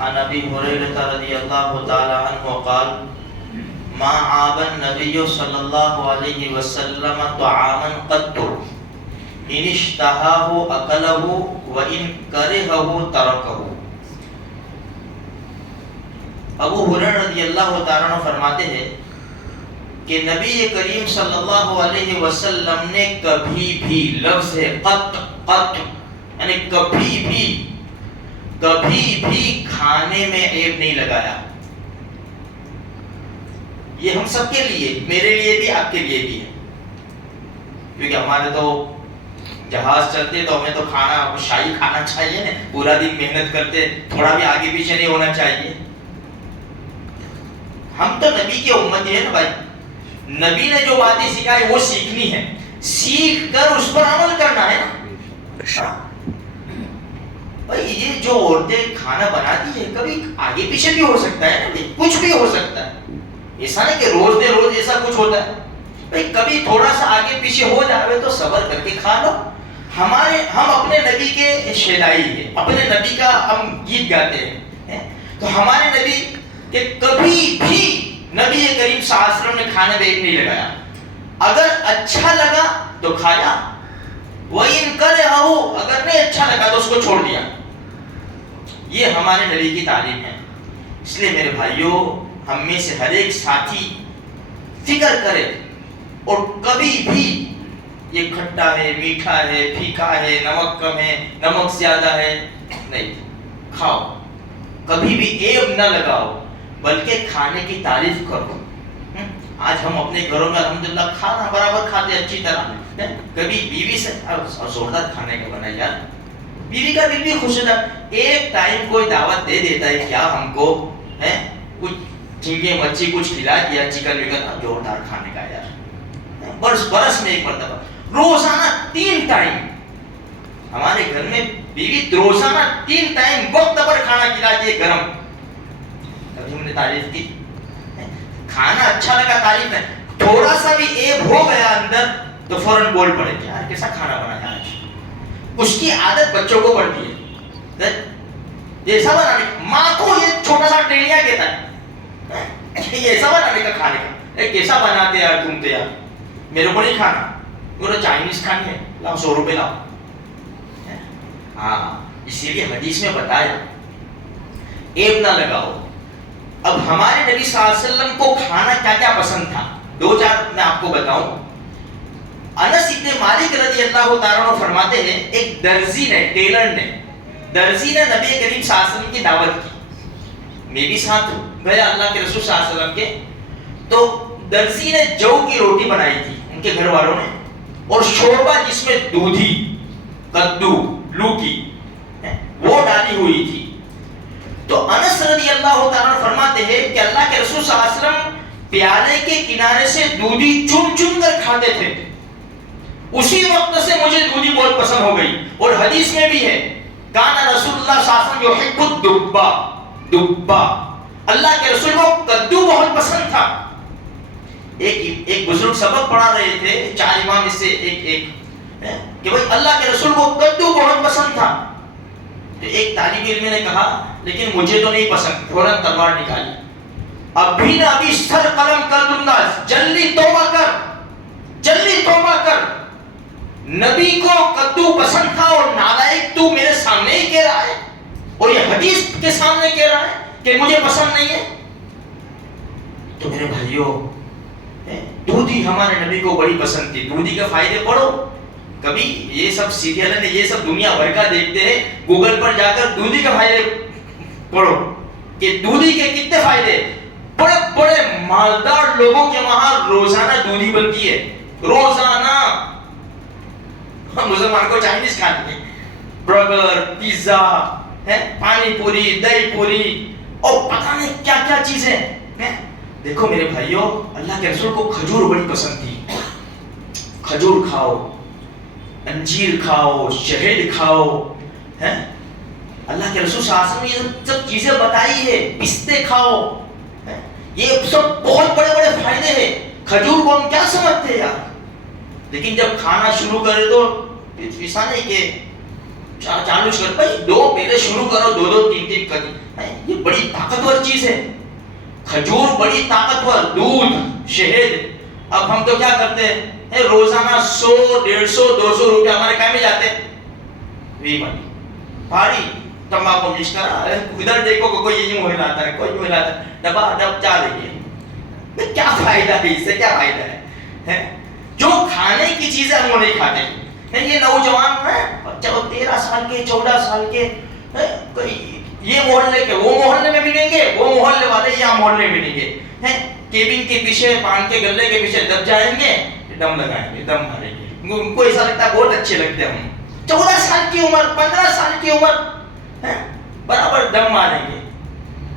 عن ابي هريره رضي الله تعالى عنه قال ما عاب النبي صلى الله عليه وسلم طعاما قط ان اشتهاه اكله وان كرهه تركه. ابو ہریرہ رضی اللہ تعالیٰ عنہ فرماتے ہیں کہ نبی کریم صلی اللہ علیہ وسلم نے کبھی بھی، لفظ ہے قط، قط یعنی کبھی بھی کھانے میں عیب نہیں لگایا. یہ ہم سب کے لیے، میرے لیے بھی، آپ کے لیے بھی ہے، کیونکہ ہمارے تو جہاز چلتے تو ہمیں تو کھانا شاہی کھانا چاہیے نا، پورا دن محنت کرتے، تھوڑا بھی آگے پیچھے نہیں ہونا چاہیے. ہم تو نبی کے امتی ہیں نا بھائی، نبی نے جو باتیں سکھائی وہ سیکھنی ہے، سیکھ کر اس پر عمل کرنا ہے نا. بھائی یہ جو عورتیں کھانا بناتی ہیں کبھی آگے پیچھے بھی ہو سکتا ہے نا، کچھ بھی ہو سکتا ہے، ایسا نہیں کہ روز دے روز ایسا کچھ ہوتا ہے. بھائی کبھی تھوڑا سا آگے پیچھے ہو جائے تو صبر کر کے کھا لو. ہم اپنے نبی کے شیدائی ہیں، اپنے نبی کا ہم گیت گاتے ہیں، تو ہمارے نبی کہ کبھی بھی نبی کریم صلی اللہ علیہ وسلم نے کھانے میں ایک نہیں لگایا. اگر اچھا لگا تو کھایا، وَإِن كَرِهَهُ اگر نہیں اچھا لگا تو اس کو چھوڑ دیا. یہ ہمارے نبی کی تعلیم ہے. اس لیے میرے بھائیوں، ہم میں سے ہر ایک ساتھی فکر کرے اور کبھی بھی یہ کھٹا ہے، میٹھا ہے، پھیکا ہے، نمک کم ہے، نمک زیادہ ہے، نہیں کھاؤ. کبھی بھی عیب نہ لگاؤ بلکہ کھانے کی تعریف کرو. آج ہم اپنے گھروں میں الحمدللہ کھانا برابر کھاتے اچھی طرح. کبھی بیوی سے زوردار کھانے کا بنا یار، بیوی کا دل بھی خوش ہوتا. ایک ٹائم کوئی دعوت دے دیتا ہے کیا ہم کو، کچھ جھینگے مچھی کچھ کھلا دیا، چکن وکن، زوردار کھانے کا یار. برس میں ایک مرتبہ، روزانہ 3 ٹائم ہمارے گھر میں بیوی روزانہ 3 ٹائم وقت پر کھانا کھلاتی ہے گرم. کبھی ہم نے تعریف کی؟ کھانا اچھا لگا تعریف ہے. تھوڑا سا بھی عیب ہو گیا اندر تو فوراً بول پڑے کہ یار کیسا کھانا بنایا آج. اس کی عادت بچوں کو پڑتی ہے، ایسا بنانے. ماں کو یہ چھوٹا سا ٹیڑیا کہتا ہے یہ ایسا بنانے کا کھانے کا، کیسا بناتے یار تم تو یار، میرے کو نہیں کھانا، میرے چائنیز کھانی ہے، لاؤ 100 روپے لاؤ. ہاں اسی لیے حدیث میں بتایا عیب نہ لگاؤ. اب ہمارے نبی صلی اللہ علیہ وسلم کو کھانا کیا کیا پسند تھا، 2-4 میں آپ کو بتاؤں. انس ابن مالک رضی اللہ تعالیٰ عنہ فرماتے ہیں ایک درزی نے، ٹیلر نے، درزی نے نبی کریم صلی اللہ علیہ وسلم کی دعوت کی. میں بھی ساتھ گیا اللہ کے رسول صلی اللہ علیہ وسلم کے. تو درزی نے جو کی روٹی بنائی تھی ان کے گھر والوں نے، اور شوربہ جس میں دودھی، کدو، لوکی وہ ڈالی ہوئی تھی. تو انس رضی اللہ تعالیٰ فرماتے ہیں کہ اللہ کے رسول صلی اللہ علیہ وسلم پیالے کے کنارے سے دودھی چن چن کر کھاتے تھے. اسی وقت سے مجھے دودھی بہت پسند ہو گئی. اور حدیث میں بھی ہے کان رسول اللہ صلی اللہ علیہ وسلم یحب الدبا، دبا، اللہ کے رسول کو کدو بہت پسند تھا. ایک بزرگ سبق پڑھا رہے تھے، 4 امام اس سے ایک کہ بھائی اللہ کے رسول کو کدو بہت پسند تھا. تو ایک طالب علم نے کہا لیکن مجھے تو نہیں پسند. فوراً تلوار نکالی، ابھی نہ ابھی سر قلم کر دوں گا، جلدی توبہ کر، جلدی توبہ کر. نبی کو کدو پسند تھا اور نالائق تو میرے سامنے ہی کہہ رہا ہے، اور یہ حدیث کے سامنے کہہ رہا ہے کہ مجھے پسند نہیں ہے. تو میرے بھائیوں، دودھی ہمارے نبی کو بڑی پسند تھی. دودھی کے فائدے پڑھو. کبھی یہ سب سیریل ہے، یہ سب دنیا بھر کا دیکھتے ہیں، گوگل پر جا کر دودھی کے فائدے پڑھو کہ دودھی کے کتنے فائدے. بڑے بڑے مالدار لوگوں کے وہاں روزانہ دودھی بنتی ہے، روزانہ. مسلمان کو چائنیز کھاتے ہیں، برگر، پیزا، پانی پوری، دہی پوری، اور پتہ نہیں کیا کیا چیزیں. دیکھو میرے بھائیوں، اللہ کے رسول کو کھجور بڑی پسند تھی. کھجور کھاؤ، انجیر کھاؤ، شہد کھاؤ. اللہ کے رسول صلی اللہ علیہ وسلم نے یہ سب چیزیں بتائی ہے. پستے کھاؤ، یہ سب بہت بڑے بڑے فائدے ہیں. کھجور کو ہم کیا سمجھتے ہیں یار، لیکن جب کھانا شروع کرے تو ایسا نہیں کہ چالو کر بھائی 2 پہلے شروع کرو، 2-2 3-3 کر. چیزیں. کھجور بڑی طاقتور, دودھ, شہد. اب ہم تو کیا کرتے ہیں, روزانہ 100, 150, 200 روپے ہمارے کہاں میں جاتے ہیں, وی منی, پہاڑی تمباکو مکس کرا, ادھر دیکھو کوئی یوں ہلاتا ہے, کوئی یوں ہلاتا ہے, ڈبا ڈب چا رہی ہے. کیا فائدہ ہے اس سے, کیا فائدہ ہے؟ جو کھانے کی چیزیں ہم وہ نہیں کھاتے. یہ نوجوان ہیں 13 سال کے, 14 سال کے, یہ محلے کے وہ محلے میں ملیں گے, وہ محلے والے یہاں محلے میں ملیں گے, کیبن کے پیچھے, پان کے گلے کے پیچھے دب جائیں گے, دم لگائیں گے, دم ماریں گے. ان کو ایسا لگتا ہے بہت اچھے لگتے ہیں ہم. 14 سال کی عمر, 15 سال کی عمر, برابر دم ماریں گے.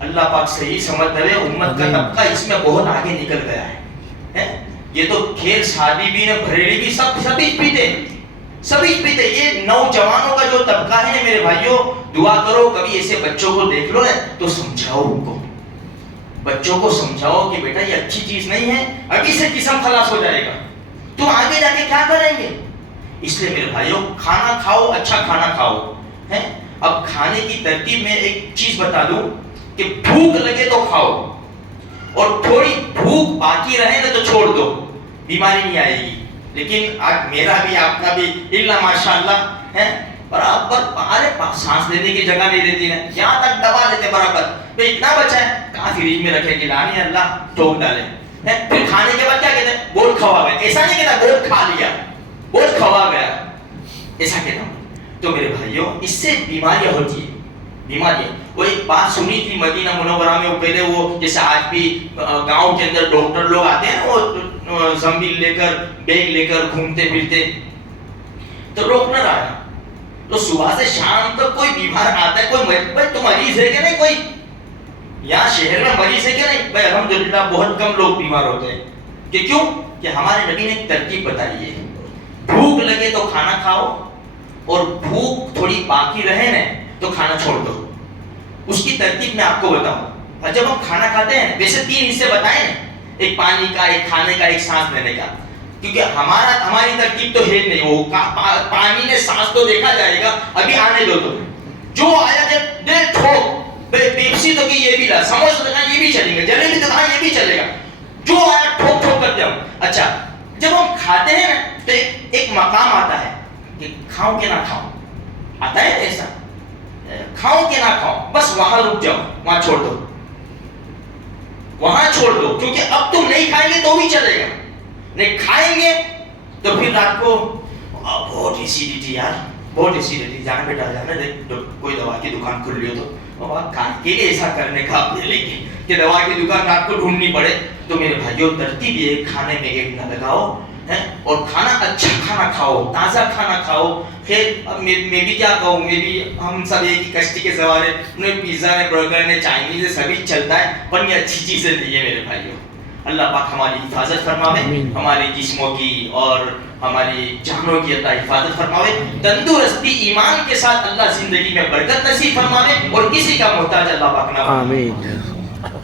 اللہ پاک صحیح سمجھ دے, امت کا طبقہ اس میں بہت آگے نکل گیا ہے. یہ تو کھیل شادی بھی, بھریڑی بھی, سبھی پیتے, سبھی پیتے. یہ نوجوانوں کا جو طبقہ ہے میرے بھائیوں, دعا کرو کبھی ایسے بچوں کو دیکھ لو نا تو سمجھاؤ ان کو, بچوں کو سمجھاؤ کہ بیٹا یہ اچھی چیز نہیں ہے, ابھی سے جسم خلاص ہو جائے گا, تم آگے جا کے کیا کریں گے. اس لیے میرے بھائیوں کھانا کھاؤ, اچھا کھانا کھاؤ. اب کھانے کی ترتیب میں ایک چیز بتا دوں کہ بھوک لگے تو کھاؤ, اور تھوڑی بھوک باقی رہے نا تو چھوڑ دو, بیماری نہیں آئے گی. لیکن آج میرا بھی آپ کا بھی اللہ ماشاءاللہ ہے برابر, ارے سانس لینے کی جگہ نہیں دیتی نا, یہاں تک دبا دیتے برابر. بھائی اتنا بچا ہے, کہاں فریج میں رکھے گی, لانی اللہ ٹوک ڈالے. پھر کھانے کے بعد کیا کہتے ہیں, گوشت کھوا گیا. ایسا نہیں کہتا گوشت کھا لیا, گوشت کھوا گیا, ایسا کہتا ہوں. تو میرے بھائیوں اس سے بیماریاں ہوتی ہیں, بیماریاں. وہ ایک بات سنی تھی مدینہ منورہ میں, وہ پہلے وہ جیسے آج بھی گاؤں کے اندر ڈاکٹر لوگ آتے ہیں وہ زمبیل لے کر, بیگ لے کر گھومتے پھرتے, تو ڈاکٹر آیا تو صبح سے شام تک کوئی بیمار آتا ہے, کوئی بھائی تو مریض ہے کہ نہیں, کوئی یہاں شہر میں مریض ہے کہ نہیں, بھائی الحمدللہ بہت کم لوگ بیمار ہوتے ہیں. کہ کیوں, کہ ہمارے نبی نے ایک ترکیب بتائی ہے, بھوک لگے تو کھانا کھاؤ, اور بھوک تھوڑی باقی رہے نا تو کھانا چھوڑ دو. اس کی ترتیب میں آپ کو بتاؤں. جب ہم کھانا کھاتے ہیں ویسے 3 حصے بتائیں, ایک پانی کا, ایک کھانے کا, ایک سانس لینے کا. کیونکہ ہماری ترکیب تو ہے نہیں, وہ پانی نے سانس تو دیکھا جائے گا, ابھی آنے دو. تو جو آیا دے ٹھوک, پیپسی تو کہ یہ بھی لا, سموسہ تو یہ بھی چلے گا, جلیبی تو یہ بھی چلے گا, جو آیا ٹھوک ٹھوک کرتے ہم. اچھا جب ہم کھاتے ہیں نا تو ایک مقام آتا ہے کہ کھاؤ کہ نہ کھاؤ, آتا ہے ایسا, کھاؤ کہ نہ کھاؤ, بس وہاں رک جاؤ, وہاں چھوڑ دو, وہاں چھوڑ دو. کیونکہ اب تم نہیں کھائیں گے تو بھی چلے گا, نہیں کھائیں گے تو پھر رات کو بہت ایسیڈیٹی یار, بہت ایسیڈیٹی, جانا بیٹا جانا, دیکھ کوئی دوا کی دکان کھل لی ہو تو کھانے کے لیے ایسا کرنے کا آپ لے لیں گے کہ دوا کی دکان رات کو ڈھونڈنی پڑے. تو میرے بھائیوں ترتیب یہ, کھانے میں ایک نہ لگاؤ, اور کھانا اچھا کھانا کھاؤ, تازہ کھانا کھاؤ. خیر میں بھی کیا کہوں, میں بھی ہم سب ایک ہی کشتی کے سوار ہیں, پیزا نے, برگر نے, چائنیز ہے, سبھی چلتا ہے, پر یہ اچھی چیزیں نہیں ہے میرے بھائیوں. اللہ پاک ہماری حفاظت فرماوے, ہمارے جسموں کی اور ہماری جانوں کی اللہ حفاظت فرماوے, تندرستی ایمان کے ساتھ اللہ زندگی میں برکت نصیب فرماوے, اور کسی کا محتاج اللہ پاک نہ. آمین.